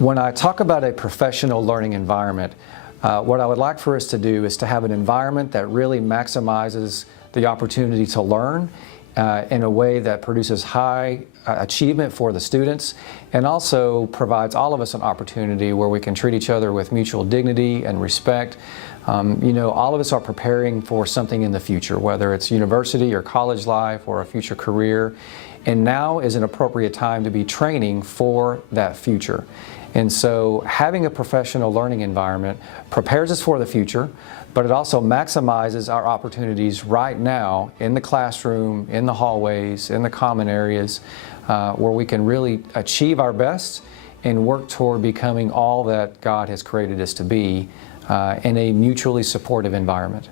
When I talk about a professional learning environment, what I would like for us to do is to have an environment that really maximizes the opportunity to learn in a way that produces high achievement for the students and also provides all of us an opportunity where we can treat each other with mutual dignity and respect. All of us are preparing for something in the future, whether it's university or college life or a future career, and now is an appropriate time to be training for that future. And so having a professional learning environment prepares us for the future, but it also maximizes our opportunities right now in the classroom, in the hallways, in the common areas, where we can really achieve our best and work toward becoming all that God has created us to be in a mutually supportive environment.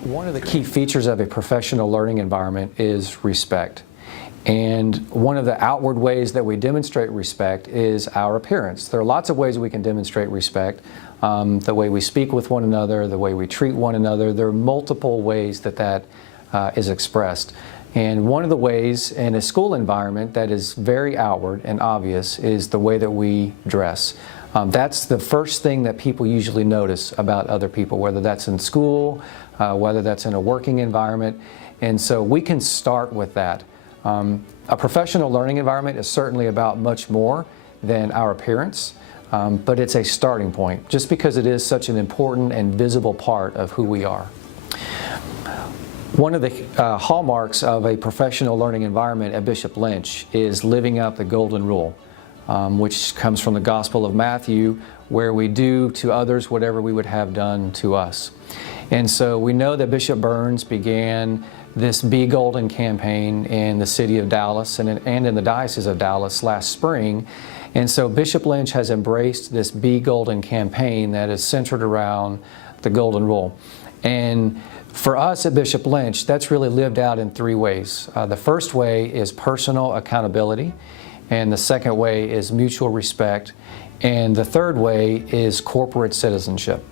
One of the key features of a professional learning environment is respect. And one of the outward ways that we demonstrate respect is our appearance. There are lots of ways we can demonstrate respect. The way we speak with one another, the way we treat one another. There are multiple ways that is expressed. And one of the ways in a school environment that is very outward and obvious is the way that we dress. That's the first thing that people usually notice about other people, whether that's in school, whether that's in a working environment. And so we can start with that. A professional learning environment is certainly about much more than our appearance, but it's a starting point, just because it is such an important and visible part of who we are. One of the hallmarks of a professional learning environment at Bishop Lynch is living out the Golden Rule, which comes from the Gospel of Matthew, where we do to others whatever we would have done to us. And so we know that Bishop Burns began this Be Golden campaign in the city of Dallas and in the Diocese of Dallas last spring. And so Bishop Lynch has embraced this Be Golden campaign that is centered around the Golden Rule. And for us at Bishop Lynch, that's really lived out in three ways. The first way is personal accountability, and the second way is mutual respect, and the third way is corporate citizenship.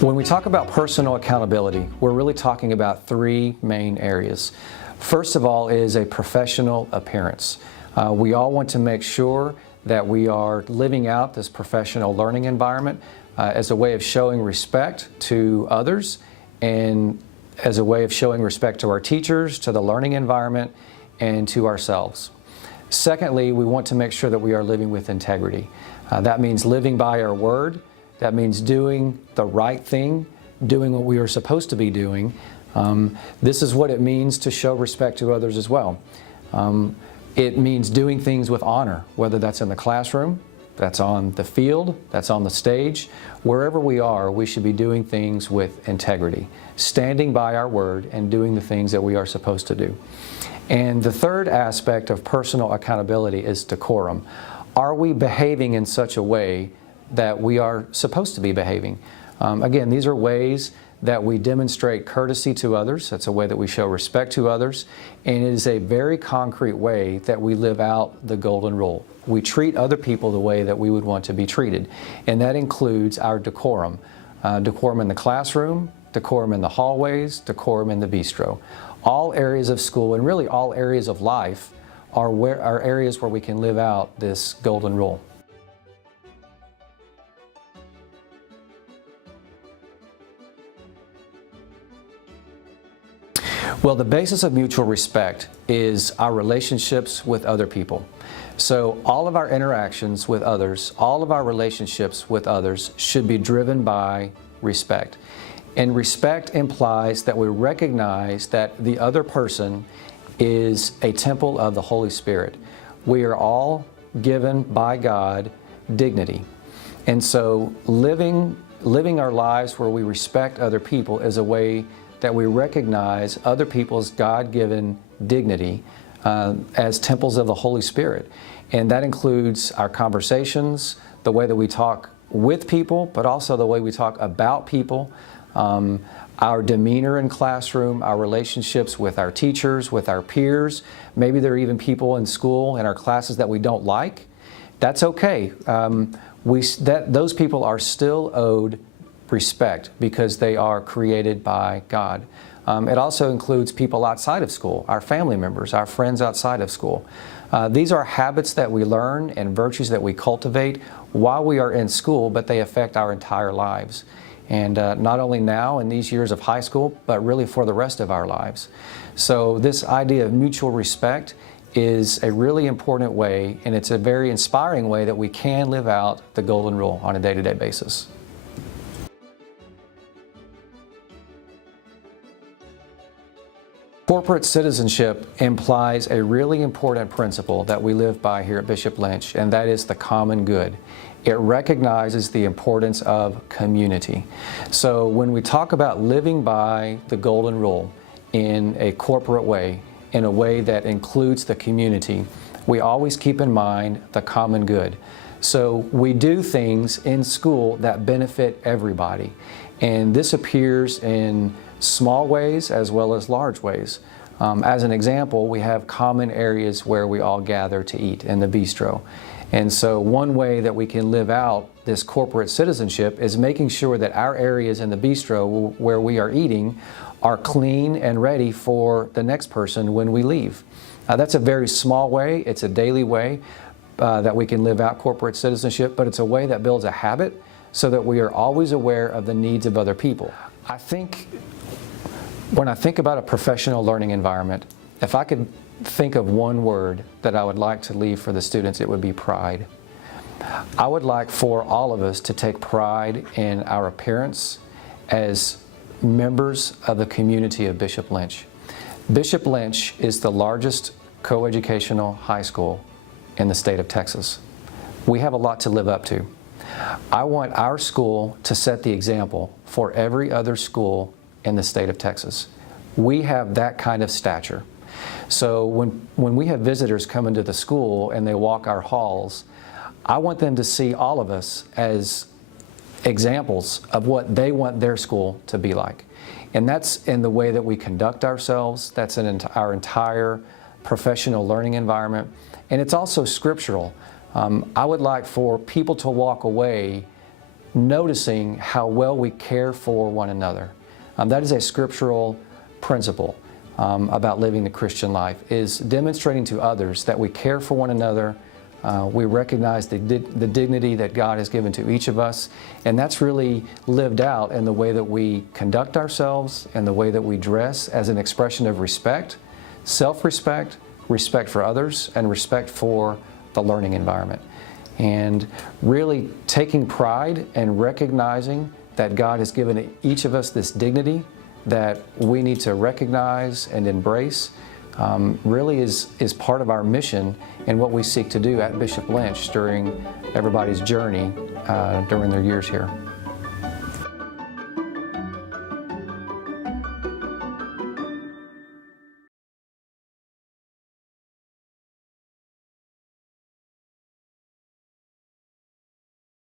When we talk about personal accountability, we're really talking about three main areas. First of all is a professional appearance. We all want to make sure that we are living out this professional learning environment as a way of showing respect to others and as a way of showing respect to our teachers, to the learning environment, and to ourselves. Secondly, we want to make sure that we are living with integrity. That means living by our word. That means doing the right thing, doing what we are supposed to be doing. This is what it means to show respect to others as well. It means doing things with honor, whether that's in the classroom, that's on the field, that's on the stage. Wherever we are, we should be doing things with integrity, standing by our word and doing the things that we are supposed to do. And the third aspect of personal accountability is decorum. Are we behaving in such a way that we are supposed to be behaving? Again, these are ways that we demonstrate courtesy to others. That's a way that we show respect to others. And it is a very concrete way that we live out the Golden Rule. We treat other people the way that we would want to be treated. And that includes our decorum. Decorum in the classroom, decorum in the hallways, decorum in the bistro. All areas of school and really all areas of life are areas where we can live out this Golden Rule. Well, the basis of mutual respect is our relationships with other people. So all of our interactions with others, all of our relationships with others should be driven by respect. And respect implies that we recognize that the other person is a temple of the Holy Spirit. We are all given by God dignity. And so living our lives where we respect other people is a way that we recognize other people's God-given dignity as temples of the Holy Spirit. And that includes our conversations, the way that we talk with people, but also the way we talk about people, our demeanor in classroom, our relationships with our teachers, with our peers. Maybe there are even people in school, in our classes, that we don't like. That's okay. Those people are still owed respect because they are created by God. It also includes people outside of school, our family members, our friends outside of school. These are habits that we learn and virtues that we cultivate while we are in school, but they affect our entire lives. And not only now in these years of high school, but really for the rest of our lives. So this idea of mutual respect is a really important way, and it's a very inspiring way that we can live out the Golden Rule on a day-to-day basis. Corporate citizenship implies a really important principle that we live by here at Bishop Lynch, and that is the common good. It recognizes the importance of community. So when we talk about living by the Golden Rule in a corporate way, in a way that includes the community, we always keep in mind the common good. So we do things in school that benefit everybody. And this appears in small ways as well as large ways. As an example, we have common areas where we all gather to eat in the bistro. And so one way that we can live out this corporate citizenship is making sure that our areas in the bistro where we are eating are clean and ready for the next person when we leave. That's a very small way, it's a daily way that we can live out corporate citizenship, but it's a way that builds a habit so that we are always aware of the needs of other people. I think when I think about a professional learning environment, if I could think of one word that I would like to leave for the students, it would be pride. I would like for all of us to take pride in our appearance as members of the community of Bishop Lynch. Bishop Lynch is the largest coeducational high school in the state of Texas. We have a lot to live up to. I want our school to set the example for every other school in the state of Texas. We have that kind of stature. So when we have visitors come into the school and they walk our halls, I want them to see all of us as examples of what they want their school to be like. And that's in the way that we conduct ourselves, that's in our entire professional learning environment, and it's also scriptural. I would like for people to walk away noticing how well we care for one another. That is a scriptural principle about living the Christian life, is demonstrating to others that we care for one another. We recognize the dignity that God has given to each of us, and that's really lived out in the way that we conduct ourselves and the way that we dress as an expression of respect, self-respect, respect for others, and respect for the learning environment. And really taking pride and recognizing that God has given each of us this dignity that we need to recognize and embrace really is part of our mission and what we seek to do at Bishop Lynch during everybody's journey during their years here.